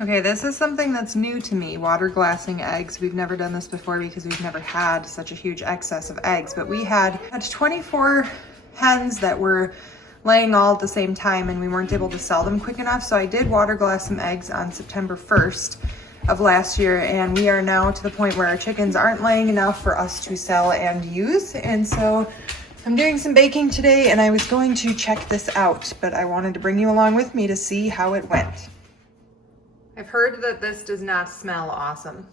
Okay, this is something that's new to me, water glassing eggs. We've never done this before because we've never had such a huge excess of eggs, but we had 24 hens that were laying all at the same time and we weren't able to sell them quick enough. So I did water glass some eggs on September 1st of last year, and we are now to the point where our chickens aren't laying enough for us to sell and use. And so I'm doing some baking today and I was going to check this out, but I wanted to bring you along with me to see how it went. I've heard that this does not smell awesome.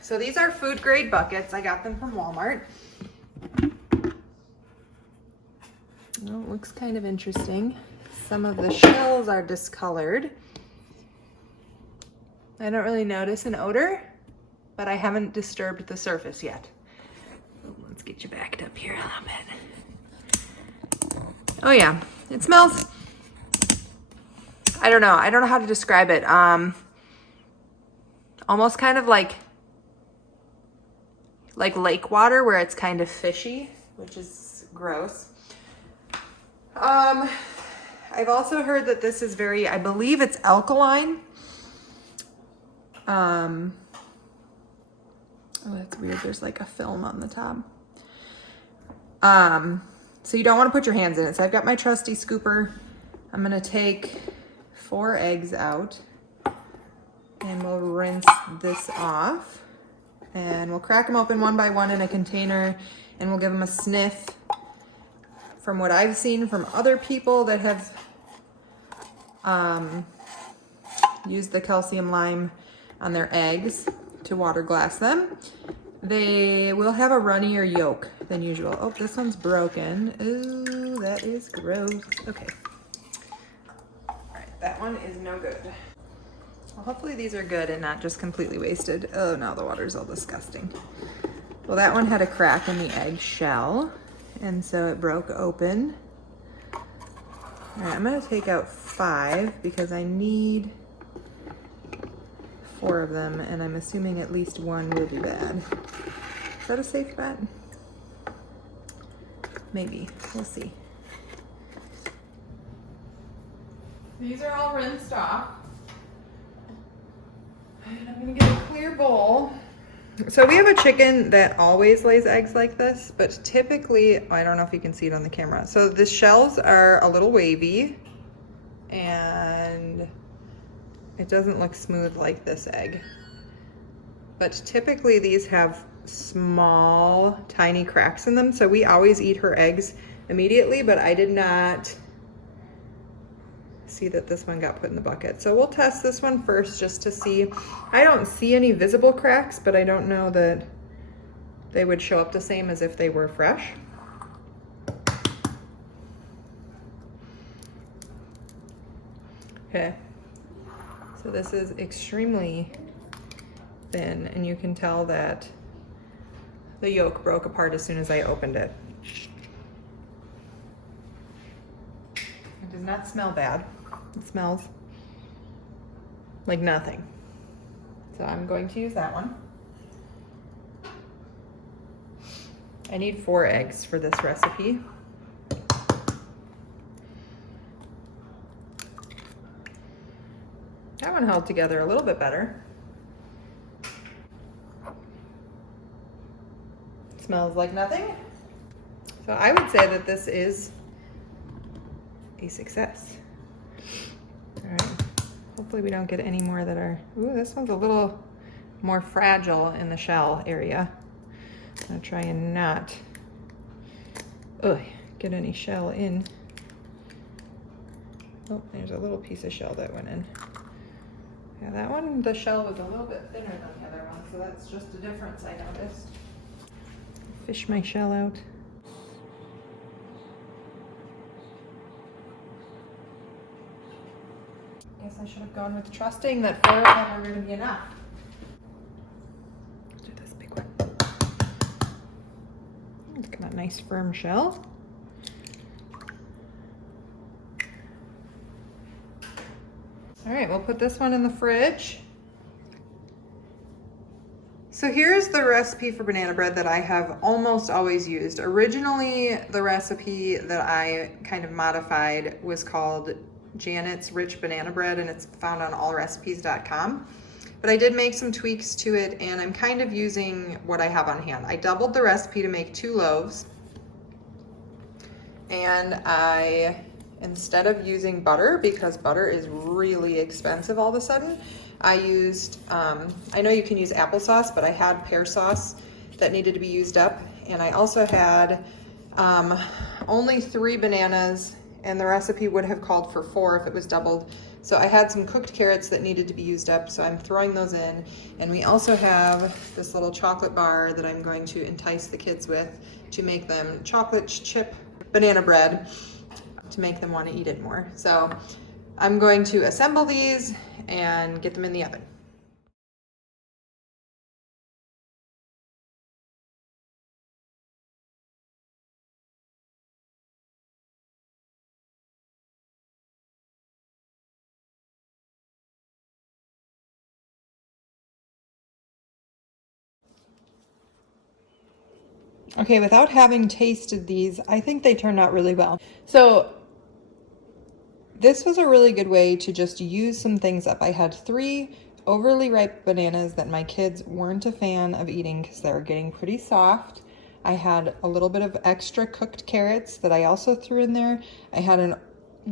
So these are food grade buckets. I got them from Walmart. Oh, it looks kind of interesting. Some of the shells are discolored. I don't really notice an odor, but I haven't disturbed the surface yet. Let's get you backed up here a little bit. Oh yeah, it smells, I don't know how to describe it. Almost kind of like lake water where it's kind of fishy, which is gross. I've also heard that this is very, I believe it's alkaline. Oh, that's weird. There's like a film on the top. So you don't want to put your hands in it. So I've got my trusty scooper. I'm going to take 4 eggs out and we'll rinse this off and we'll crack them open one by one in a container and we'll give them a sniff. From what I've seen from other people that have used the calcium lime on their eggs to water glass them, they will have a runnier yolk than usual. Oh, this one's broken. Ooh, that is gross. Okay. All right, that one is no good. Well, hopefully these are good and not just completely wasted. Oh, now the water's all disgusting. Well, that one had a crack in the egg shell, and so it broke open. All right, I'm gonna take out 5 because I need 4 of them, and I'm assuming at least 1 will be bad. Is that a safe bet? Maybe, we'll see. These are all rinsed off. And I'm gonna get a clear bowl. So we have a chicken that always lays eggs like this, but typically, I don't know if you can see it on the camera. So the shells are a little wavy and it doesn't look smooth like this egg. But typically these have small, tiny cracks in them. So we always eat her eggs immediately, but I did not see that this one got put in the bucket. So we'll test this one first just to see. I don't see any visible cracks, but I don't know that they would show up the same as if they were fresh. Okay, so this is extremely thin and you can tell that the yolk broke apart as soon as I opened it. It does not smell bad. It smells like nothing. So I'm going to use that one. I need 4 eggs for this recipe. That one held together a little bit better. Smells like nothing. So I would say that this is a success. All right, hopefully we don't get any more that are, ooh, this one's a little more fragile in the shell area. I'm gonna try and not get any shell in. Oh, there's a little piece of shell that went in. Yeah, that one, the shell was a little bit thinner than the other one, so that's just a difference I noticed. Fish my shell out. Guess I should have gone with trusting that 4 of them are going to be enough. Let's do this big one. It's got a nice firm shell. All right, we'll put this one in the fridge. So here's the recipe for banana bread that I have almost always used. Originally, the recipe that I kind of modified was called Janet's Rich Banana Bread, and it's found on allrecipes.com. But I did make some tweaks to it, and I'm kind of using what I have on hand. I doubled the recipe to make 2 loaves, and instead of using butter, because butter is really expensive all of a sudden, I used, I know you can use applesauce, but I had pear sauce that needed to be used up. And I also had only 3 bananas, and the recipe would have called for 4 if it was doubled. So I had some cooked carrots that needed to be used up, so I'm throwing those in. And we also have this little chocolate bar that I'm going to entice the kids with to make them chocolate chip banana bread to make them want to eat it more. So I'm going to assemble these and get them in the oven. Okay, without having tasted these, I think they turned out really well. So this was a really good way to just use some things up. I had 3 overly ripe bananas that my kids weren't a fan of eating because they were getting pretty soft. I had a little bit of extra cooked carrots that I also threw in there. I had an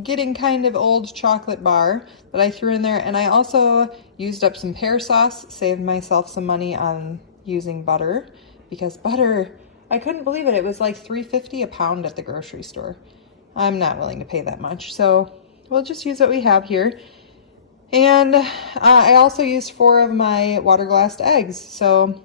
getting kind of old chocolate bar that I threw in there, and I also used up some pear sauce, saved myself some money on using butter, because butter, I couldn't believe it. It was like $3.50 a pound at the grocery store. I'm not willing to pay that much, so we'll just use what we have here. And I also used 4 of my water glassed eggs, so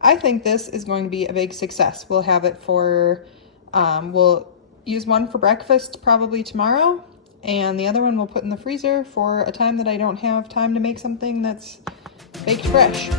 I think this is going to be a big success. We'll have it for, we'll use one for breakfast probably tomorrow, and the other one we'll put in the freezer for a time that I don't have time to make something that's baked fresh.